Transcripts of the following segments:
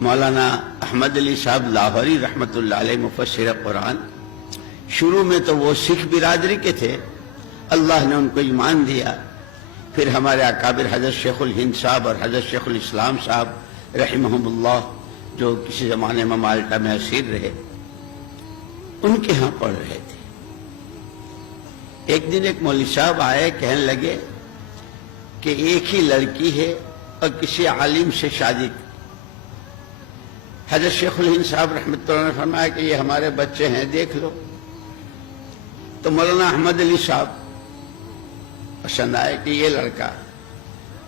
مولانا احمد علی صاحب لاہوری رحمۃ اللہ علیہ مفسر قرآن، شروع میں تو وہ سکھ برادری کے تھے، اللہ نے ان کو ایمان دیا، پھر ہمارے اکابر حضرت شیخ الہند صاحب اور حضرت شیخ الاسلام صاحب رحمہم اللہ جو کسی زمانے میں مالٹا میں اسیر رہے، ان کے ہاں پڑھ رہے تھے۔ ایک دن ایک مولوی صاحب آئے، کہنے لگے کہ ایک ہی لڑکی ہے اور کسی عالم سے شادی۔ حضرت شیخ الہند صاحب رحمۃ اللہ نے فرمایا کہ یہ ہمارے بچے ہیں، دیکھ لو۔ تو مولانا احمد علی صاحب پسند آئے کہ یہ لڑکا،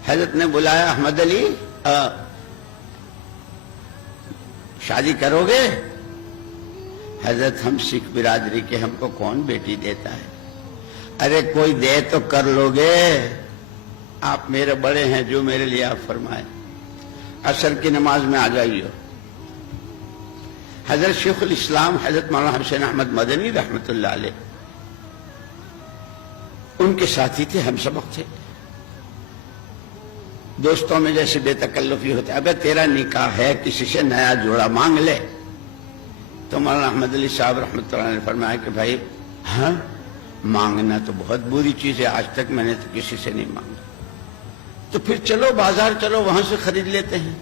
حضرت نے بلایا، احمد علی شادی کرو گے؟ حضرت ہم سکھ برادری کے، ہم کو کون بیٹی دیتا ہے؟ ارے کوئی دے تو کر لو گے، آپ میرے بڑے ہیں، جو میرے لیے آپ فرمائیں، عصر کی نماز میں آ جائیے۔ حضرت شیخ الاسلام حضرت مولانا حسین احمد مدنی رحمۃ اللہ علیہ ان کے ساتھی تھے، ہم سبق تھے، دوستوں میں جیسے بے تکلفی ہوتے، ابے تیرا نکاح ہے، کسی سے نیا جوڑا مانگ لے۔ تو مولانا احمد علی صاحب رحمۃ اللہ نے فرمایا کہ بھائی ہاں مانگنا تو بہت بری چیز ہے، آج تک میں نے تو کسی سے نہیں مانگا، تو پھر چلو بازار چلو، وہاں سے خرید لیتے ہیں۔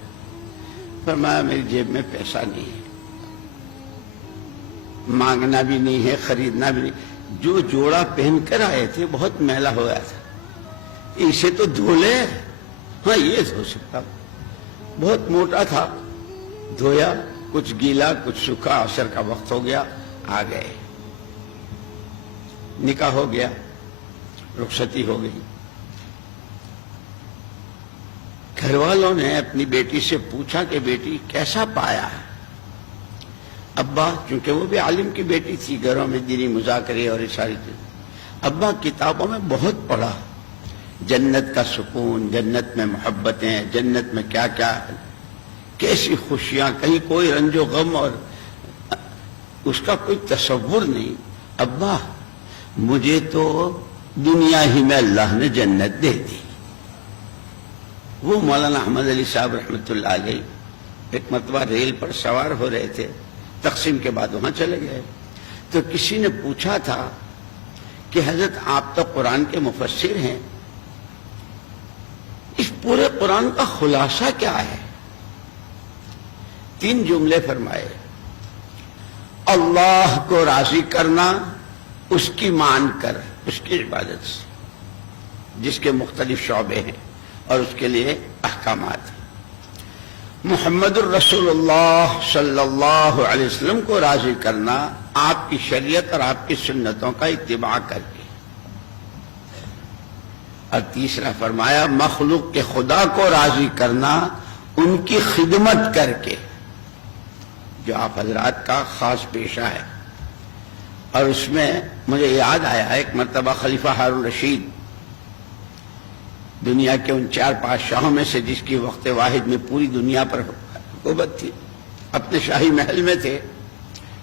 فرمایا میری جیب میں پیسہ نہیں ہے، مانگنا بھی نہیں ہے، خریدنا بھی نہیں، جو جوڑا پہن کر آئے تھے بہت میلا ہو گیا تھا، اسے تو دھو لے۔ ہاں یہ دھو سکتا، بہت موٹا تھا، دھویا، کچھ گیلا کچھ سوکھا، عصر کا وقت ہو گیا، آ گئے، نکاح ہو گیا، رخصتی ہو گئی۔ گھر والوں نے اپنی بیٹی سے پوچھا کہ بیٹی کیسا پایا ہے؟ ابا، چونکہ وہ بھی عالم کی بیٹی تھی، گھروں میں دینی مذاکرے اور یہ ساری چیز، ابا کتابوں میں بہت پڑھا، جنت کا سکون، جنت میں محبتیں، جنت میں کیا کیا، کیسی خوشیاں، کہیں کوئی رنج و غم اور اس کا کوئی تصور نہیں۔ ابا مجھے تو دنیا ہی میں اللہ نے جنت دے دی۔ وہ مولانا احمد علی صاحب رحمۃ اللہ علیہ ایک مرتبہ ریل پر سوار ہو رہے تھے، تقسیم کے بعد وہاں چلے گئے، تو کسی نے پوچھا تھا کہ حضرت آپ تو قرآن کے مفسر ہیں، اس پورے قرآن کا خلاصہ کیا ہے؟ 3 جملے فرمائے، اللہ کو راضی کرنا، اس کی مان کر، اس کی عبادت سے، جس کے مختلف شعبے ہیں اور اس کے لیے احکامات ہیں۔ محمد الرسول اللہ صلی اللہ علیہ وسلم کو راضی کرنا، آپ کی شریعت اور آپ کی سنتوں کا اتباع کر کے، اور تیسرا فرمایا مخلوق کے خدا کو راضی کرنا، ان کی خدمت کر کے، جو آپ حضرات کا خاص پیشہ ہے۔ اور اس میں مجھے یاد آیا ایک مرتبہ خلیفہ ہارون رشید، دنیا کے ان 4 بادشاہوں میں سے جس کی وقت واحد میں پوری دنیا پر حکومت تھی، اپنے شاہی محل میں تھے،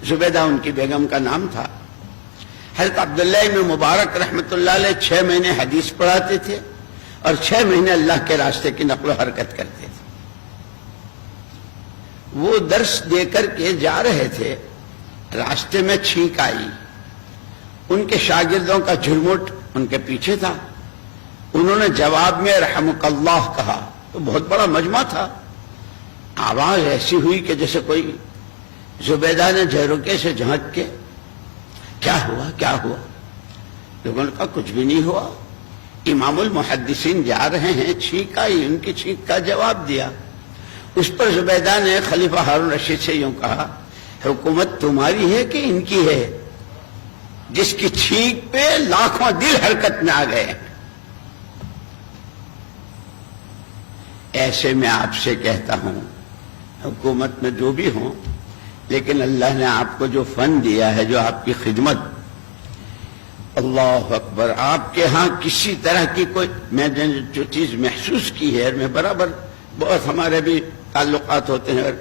زبیدہ ان کی بیگم کا نام تھا۔ حضرت عبداللہ ابن مبارک رحمۃ اللہ علیہ 6 مہینے حدیث پڑھاتے تھے اور 6 مہینے اللہ کے راستے کی نقل و حرکت کرتے تھے۔ وہ درس دے کر کے جا رہے تھے، راستے میں چھینک آئی، ان کے شاگردوں کا جھرمٹ ان کے پیچھے تھا، انہوں نے جواب میں رحمک اللہ کہا، تو بہت بڑا مجمع تھا، آواز ایسی ہوئی کہ جیسے کوئی، زبیدہ نے جہرکے سے جھانک کے کیا ہوا کیا ہوا؟ لوگوں نے کہا کچھ بھی نہیں ہوا، امام المحدثین جا رہے ہیں، چھینک آئی، ان کی چھینک کا جواب دیا۔ اس پر زبیدہ نے خلیفہ ہارون رشید سے یوں کہا، حکومت تمہاری ہے کہ ان کی ہے، جس کی چھینک پہ لاکھوں دل حرکت میں آ گئے؟ ایسے میں آپ سے کہتا ہوں، حکومت میں جو بھی ہوں، لیکن اللہ نے آپ کو جو فن دیا ہے، جو آپ کی خدمت، اللہ اکبر، آپ کے ہاں کسی طرح کی کوئی، میں نے جو چیز محسوس کی ہے، میں برابر، بہت ہمارے بھی تعلقات ہوتے ہیں،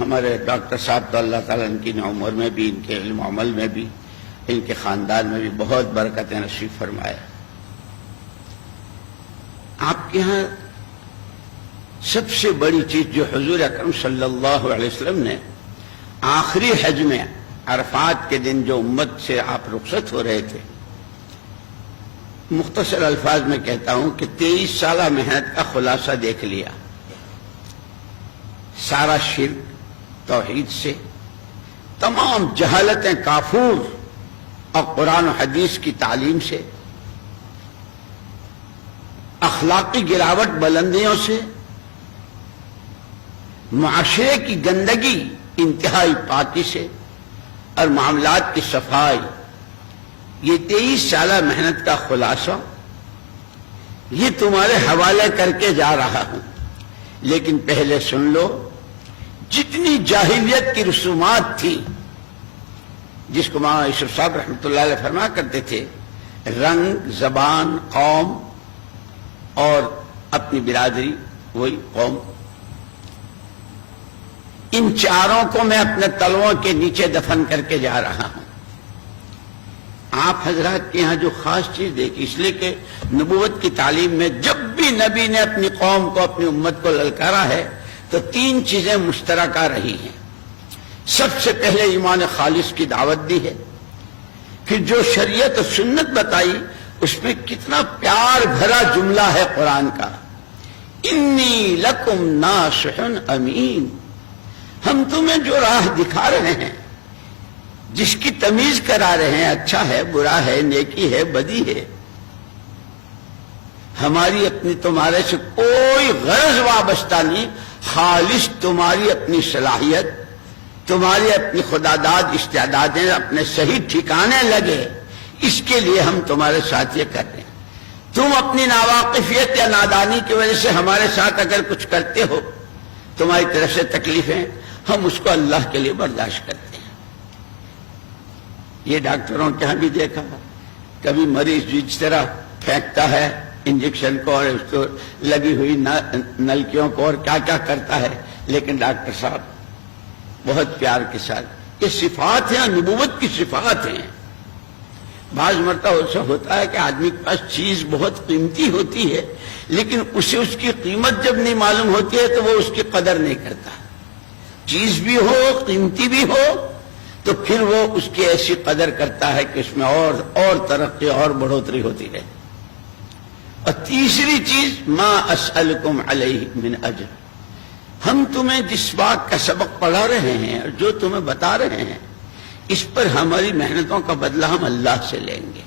ہمارے ڈاکٹر صاحب تو اللہ تعالیٰ ان کی عمر میں بھی، ان کے علم و عمل میں بھی، ان کے خاندان میں بھی بہت برکت نصیب فرمایا۔ آپ کے ہاں سب سے بڑی چیز جو حضور اکرم صلی اللہ علیہ وسلم نے آخری حج میں عرفات کے دن جو امت سے آپ رخصت ہو رہے تھے، مختصر الفاظ میں کہتا ہوں کہ 23 سالہ محنت کا خلاصہ دیکھ لیا، سارا شرک توحید سے، تمام جہالتیں کافور اور قرآن و حدیث کی تعلیم سے، اخلاقی گراوٹ بلندیوں سے، معاشرے کی گندگی انتہائی پاکی سے اور معاملات کی صفائی، یہ 23 سالہ محنت کا خلاصہ یہ تمہارے حوالے کر کے جا رہا ہوں۔ لیکن پہلے سن لو، جتنی جاہلیت کی رسومات تھی، جس کو مولانا یوسف صاحب رحمۃ اللہ علیہ فرمایا کرتے تھے، رنگ، زبان، قوم اور اپنی برادری، وہی قوم، ان چاروں کو میں اپنے تلووں کے نیچے دفن کر کے جا رہا ہوں۔ آپ حضرات کے یہاں جو خاص چیز دیکھی، اس لیے کہ نبوت کی تعلیم میں جب بھی نبی نے اپنی قوم کو، اپنی امت کو للکارا ہے تو 3 چیزیں مشترکہ رہی ہیں۔ سب سے پہلے ایمان خالص کی دعوت دی ہے، پھر جو شریعت و سنت بتائی اس میں کتنا پیار بھرا جملہ ہے قرآن کا، انی لکم ناصح امین، ہم تمہیں جو راہ دکھا رہے ہیں، جس کی تمیز کرا رہے ہیں، اچھا ہے، برا ہے، نیکی ہے، بدی ہے، ہماری اپنی تمہارے سے کوئی غرض وابستہ نہیں، خالص تمہاری اپنی صلاحیت، تمہاری اپنی خداداد استعدادیں اپنے صحیح ٹھکانے لگے، اس کے لیے ہم تمہارے ساتھ یہ کر رہے ہیں۔ تم اپنی ناواقفیت یا نادانی کی وجہ سے ہمارے ساتھ اگر کچھ کرتے ہو، تمہاری طرف سے تکلیفیں، ہم اس کو اللہ کے لیے برداشت کرتے ہیں۔ یہ ڈاکٹروں کے ہاں بھی دیکھا، کبھی مریض جس طرح پھینکتا ہے انجیکشن کو اور اس کو لگی ہوئی نلکیوں کو اور کیا کیا کرتا ہے، لیکن ڈاکٹر صاحب بہت پیار کے ساتھ، یہ صفات ہیں، نبوت کی صفات ہیں۔ بعض مرتبہ ایسا ہوتا ہے کہ آدمی کے پاس چیز بہت قیمتی ہوتی ہے، لیکن اسے اس کی قیمت جب نہیں معلوم ہوتی ہے تو وہ اس کی قدر نہیں کرتا۔ چیز بھی ہو، قیمتی بھی ہو، تو پھر وہ اس کی ایسی قدر کرتا ہے کہ اس میں اور ترقی اور بڑھوتری ہوتی رہے۔ اور تیسری چیز، ما اسألکم علیہ من اجر، ہم تمہیں جس بات کا سبق پڑھا رہے ہیں اور جو تمہیں بتا رہے ہیں، اس پر ہماری محنتوں کا بدلہ ہم اللہ سے لیں گے۔